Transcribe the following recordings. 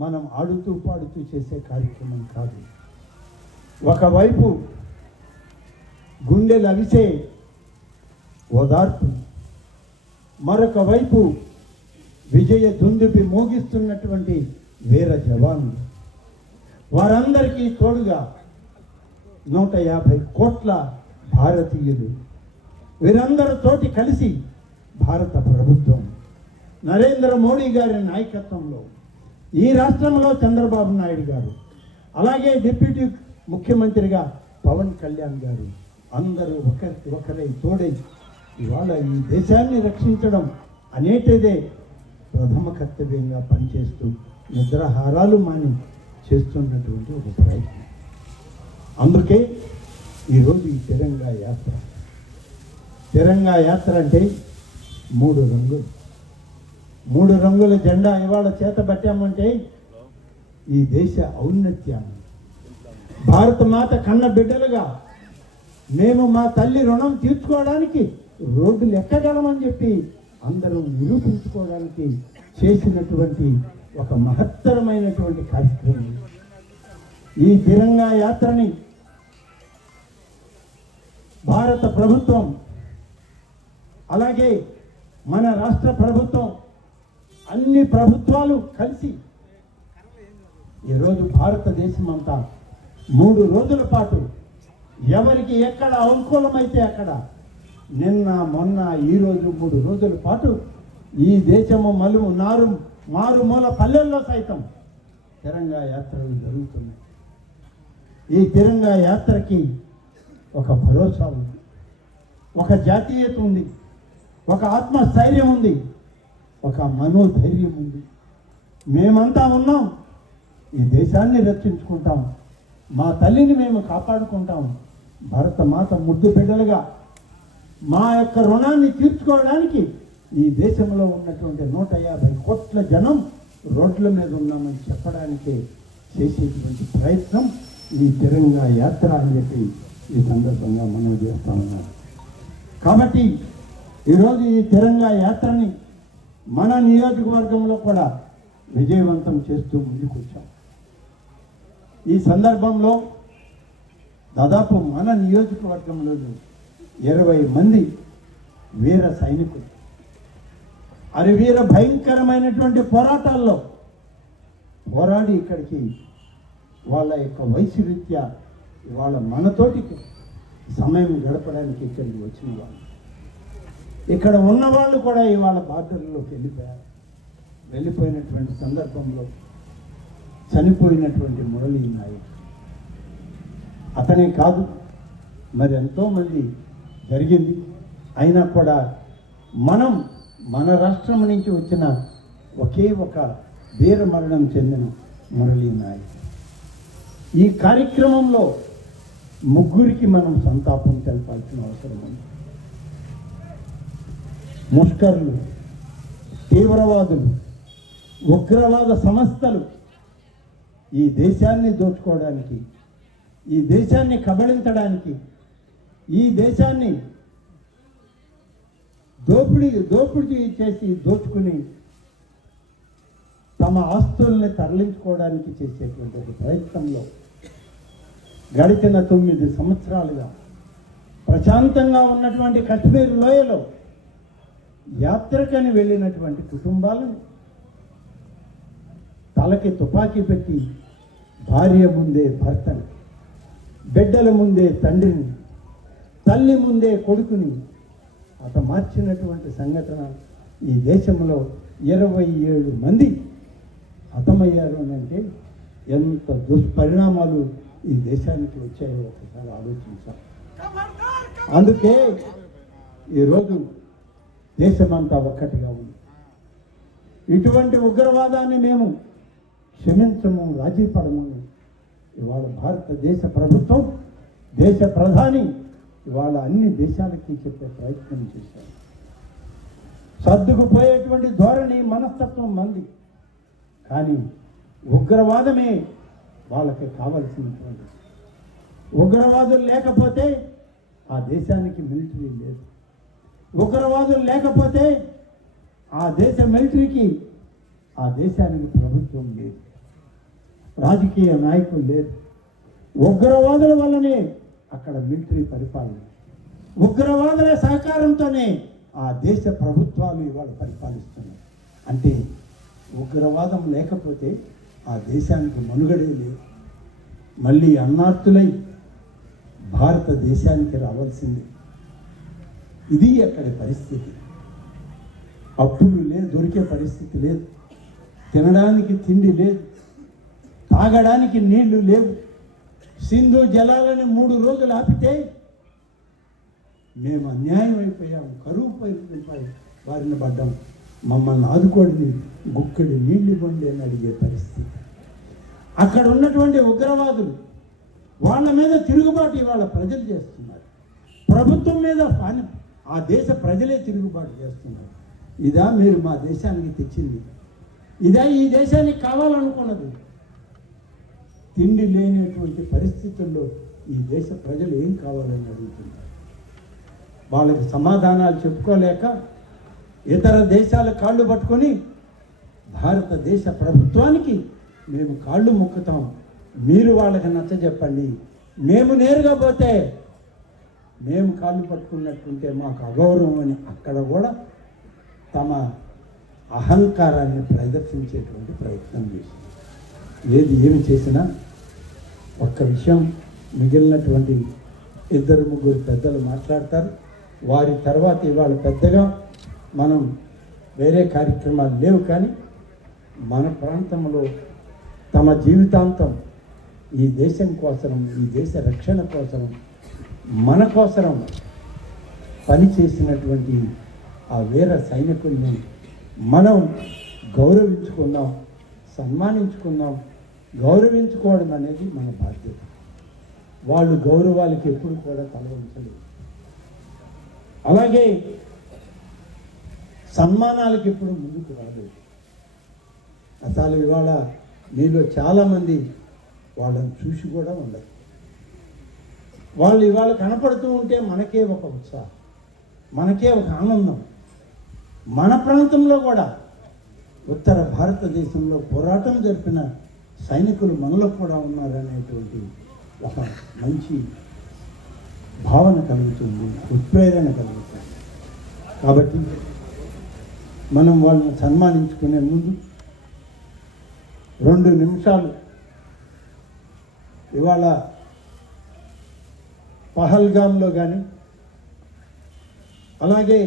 మనం ఆడుతూ పాడుతూ చేసే కార్యక్రమం కాదు. ఒకవైపు గుండె లవిసే ఓదార్పు మరొక వైపు విజయ దుందుపి మోగిస్తున్నటువంటి వీర జవాన్లు వారందరికీ తోడుగా నూట యాభై కోట్ల భారతీయులు వీరందరితోటి కలిసి భారత ప్రభుత్వం నరేంద్ర మోడీ గారి నాయకత్వంలో ఈ రాష్ట్రంలో చంద్రబాబు నాయుడు గారు అలాగే డిప్యూటీ ముఖ్యమంత్రిగా పవన్ కళ్యాణ్ గారు అందరూ ఒకరికి ఒకరై తోడై ఇవాళ ఈ దేశాన్ని రక్షించడం అనేటిదే ప్రథమ కర్తవ్యంగా పనిచేస్తూ నిద్రాహారాలు మాని చేస్తున్నటువంటి ఒక ప్రయత్నం. అందుకే ఈరోజు ఈ తిరంగా యాత్ర. తిరంగా యాత్ర అంటే మూడు రంగులు. మూడు రంగుల జెండా ఇవాళ చేత పట్టామంటే ఈ దేశ ఔన్నత్యాన్ని భారత మాత కన్న బిడ్డలుగా మేము మా తల్లి రుణం తీర్చుకోవడానికి రోడ్లు ఎక్కగలమని చెప్పి అందరూ నిరూపించుకోవడానికి చేసినటువంటి ఒక మహత్తరమైనటువంటి కార్యక్రమం. ఈ తిరంగా యాత్రని భారత ప్రభుత్వం అలాగే మన రాష్ట్ర ప్రభుత్వం అన్ని ప్రభుత్వాలు కలిసి ఈరోజు భారతదేశం అంతా మూడు రోజుల పాటు ఎవరికి ఎక్కడ అనుకూలమైతే అక్కడ నిన్న మొన్న ఈరోజు మూడు రోజుల పాటు ఈ దేశము మలుము నారు మారుమూల పల్లెల్లో సైతం తిరంగా యాత్రలు జరుగుతున్నాయి. ఈ తిరంగా యాత్రకి ఒక భరోసా ఉంది. ఒక జాతీయత ఉంది. ఒక ఆత్మస్థైర్యం ఉంది. ఒక మనోధైర్యం ఉంది. మేమంతా ఉన్నాం. ఈ దేశాన్ని రక్షించుకుంటాం. మా తల్లిని మేము కాపాడుకుంటాం. భరత మాత ముద్దు బిడ్డలుగా మా యొక్క రుణాన్ని తీర్చుకోవడానికి ఈ దేశంలో ఉన్నటువంటి నూట యాభై కోట్ల జనం రోడ్ల మీద ఉన్నామని చెప్పడానికి చేసేటువంటి ప్రయత్నం ఈ తిరంగా యాత్ర అని చెప్పి ఈ సందర్భంగా మనం చేస్తా ఉన్నాం కాబట్టి ఈరోజు ఈ తిరంగా యాత్రని మన నియోజకవర్గంలో కూడా విజయవంతం చేస్తూ ముందుకు వచ్చాం ఈ సందర్భంలో దాదాపు మన నియోజకవర్గంలో ఇరవై మంది వీర సైనికులు అరి వీర భయంకరమైనటువంటి పోరాటాల్లో పోరాడి ఇక్కడికి వాళ్ళ యొక్క వయసు రీత్యా వాళ్ళ మనతోటికి సమయం గడపడానికి ఇక్కడికి వచ్చిన వాళ్ళు. ఇక్కడ ఉన్న వాళ్ళు కూడా ఇవాళ బార్డర్లోకి వెళ్ళిపోయారు. వెళ్ళిపోయినటువంటి సందర్భంలో చనిపోయినటువంటి మురళీ నాయక్. అతనే కాదు మరి ఎంతోమంది జరిగింది. అయినా కూడా మనం మన రాష్ట్రం నుంచి వచ్చిన ఒకే ఒక వీర మరణం చెందిన మురళీ నాయక్. ఈ కార్యక్రమంలో ముగ్గురికి మనం సంతాపం తెలపాల్సిన అవసరం ఉంది. ముష్కరులు తీవ్రవాదులు ఉగ్రవాద సంస్థలు ఈ దేశాన్ని దోచుకోవడానికి ఈ దేశాన్ని కబళించడానికి ఈ దేశాన్ని దోపిడీ దోపిడీ చేసి దోచుకుని తమ ఆస్తుల్ని తరలించుకోవడానికి చేసేటువంటి ఒక ప్రయత్నంలో గడిచిన తొమ్మిది సంవత్సరాలుగా ప్రశాంతంగా ఉన్నటువంటి కశ్మీర్ లోయలో యాత్రకని వెళ్ళినటువంటి కుటుంబాలను తలకి తుపాకీ పెట్టి భార్య ముందే భర్తని బిడ్డల ముందే తండ్రిని తల్లి ముందే కొడుకుని అత మార్చినటువంటి సంఘటన ఈ దేశంలో ఇరవై ఏడు మంది హతమయ్యారు అని అంటే ఎంత దుష్పరిణామాలు ఈ దేశానికి వచ్చాయో ఒకసారి ఆలోచించాం అందుకే ఈరోజు దేశమంతా ఒక్కటిగా ఉంది. ఇటువంటి ఉగ్రవాదాన్ని మేము క్షమించము రాజీ పడము ఇవాళ భారతదేశ ప్రభుత్వం దేశ ప్రధాని ఇవాళ అన్ని దేశాలకి చెప్పే ప్రయత్నం చేశారు. సర్దుకుపోయేటువంటి ధోరణి మనస్తత్వం మంది. కానీ ఉగ్రవాదమే వాళ్ళకి కావలసినటువంటి ఉగ్రవాదులు లేకపోతే ఆ దేశానికి మిలిటరీ లేదు. ఉగ్రవాదులు లేకపోతే ఆ దేశ మిలిటరీకి ఆ దేశానికి ప్రభుత్వం లేదు. రాజకీయ నాయకులు లేరు. ఉగ్రవాదుల వల్లనే అక్కడ మిలిటరీ పరిపాలన. ఉగ్రవాదుల సహకారంతోనే ఆ దేశ ప్రభుత్వాలు ఇవాళ పరిపాలిస్తున్నాయి. అంటే ఉగ్రవాదం లేకపోతే ఆ దేశానికి మనుగడే లేదు. మళ్ళీ అన్నార్తులై భారతదేశానికి రావాల్సిందే. ఇది అక్కడి పరిస్థితి. అప్పులు లేదు దొరికే పరిస్థితి లేదు. తినడానికి తిండి లేదు. తాగడానికి నీళ్ళు లేవు. సింధు జలాలని మూడు రోజులు ఆపితే మేము అన్యాయం అయిపోయాము కరువు పై బారిన పడ్డాం. మమ్మల్ని ఆదుకోడిని గుక్కడి నీళ్ళు ఇవ్వండి అని అడిగే పరిస్థితి. అక్కడ ఉన్నటువంటి ఉగ్రవాదులు వాళ్ళ మీద తిరుగుబాటు ఇవాళ ప్రజలు చేస్తున్నారు. ప్రభుత్వం మీద పాని ఆ దేశ ప్రజలే తిరుగుబాటు చేస్తున్నారు. ఇదా మీరు మా దేశానికి తెచ్చింది. ఇదా ఈ దేశానికి కావాలనుకున్నది. తిండి లేనటువంటి పరిస్థితుల్లో ఈ దేశ ప్రజలు ఏం కావాలని అడుగుతున్నారు? వాళ్ళకి సమాధానాలు చెప్పుకోలేక ఇతర దేశాల కాళ్ళు పట్టుకొని భారతదేశ ప్రభుత్వానికి మేము కాళ్ళు మొక్కుతాం. మీరు వాళ్ళకి నచ్చ చెప్పండి మేము నేరుగా పోతే మేము కాళ్ళు పట్టుకున్నట్టుంటే మాకు అగౌరవం అని అక్కడ కూడా తమ అహంకారాన్ని ప్రదర్శించేటువంటి ప్రయత్నం చేసింది. ఏది ఏమి చేసినా ఒక్క విషయం మిగిలినటువంటి ఇద్దరు ముగ్గురు పెద్దలు మాట్లాడతారు. వారి తర్వాత ఇవాళ పెద్దగా మనం వేరే కార్యక్రమాలు లేవు కానీ మన ప్రాంతంలో తమ జీవితాంతం ఈ దేశం కోసం ఈ దేశ రక్షణ కోసం మన కోసరం పని చేసినటువంటి ఆ వీర సైనికుల్ని మనం గౌరవించుకుందాం సన్మానించుకుందాం. గౌరవించుకోవడం అనేది మన బాధ్యత. వాళ్ళు గౌరవాలకి ఎప్పుడు కూడా తల ఉంచలేదు అలాగే సన్మానాలకి ఎప్పుడు ముందుకు రాలేదు. అసలు ఇవాళ మీలో చాలామంది వాళ్ళని చూసి కూడా ఉండదు వాళ్ళు ఇవాళ కనపడుతూ ఉంటే మనకే ఒక ఉత్సాహం మనకే ఒక ఆనందం. మన ప్రాంతంలో కూడా ఉత్తర భారతదేశంలో పోరాటం జరిపిన సైనికులు మనలో కూడా ఉన్నారనేటువంటి ఒక మంచి భావన కలుగుతుంది ఉత్ప్రేరణ కలుగుతుంది. కాబట్టి మనం వాళ్ళని సన్మానించుకునే ముందు రెండు నిమిషాలు ఇవాళ పహల్గామ్లో కానీ అలాగే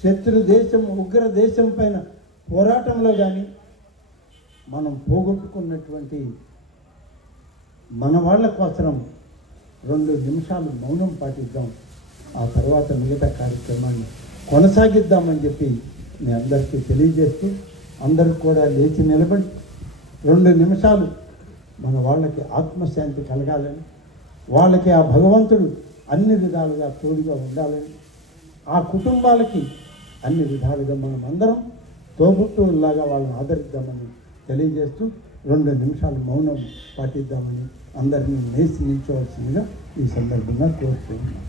శత్రు దేశం ఉగ్ర దేశం పైన పోరాటంలో కానీ మనం పోగొట్టుకున్నటువంటి మన వాళ్ళ కోసం రెండు నిమిషాలు మౌనం పాటిద్దాం. ఆ తర్వాత మిగతా కార్యక్రమాన్ని కొనసాగిద్దామని చెప్పి మీ అందరికీ తెలియజేస్తూ అందరూ కూడా లేచి నిలబడి రెండు నిమిషాలు మన వాళ్ళకి ఆత్మశాంతి కలగాలని వాళ్ళకి ఆ భగవంతుడు అన్ని విధాలుగా తోడుగా ఉండాలని ఆ కుటుంబాలకి అన్ని విధాలుగా మనం అందరం తోబుట్టులాగా వాళ్ళని ఆదరిద్దామని తెలియజేస్తూ రెండు నిమిషాలు మౌనం పాటిద్దామని అందరినీ నేసి నిల్చోవలసిందిగా ఈ సందర్భంగా కోరుతున్నాను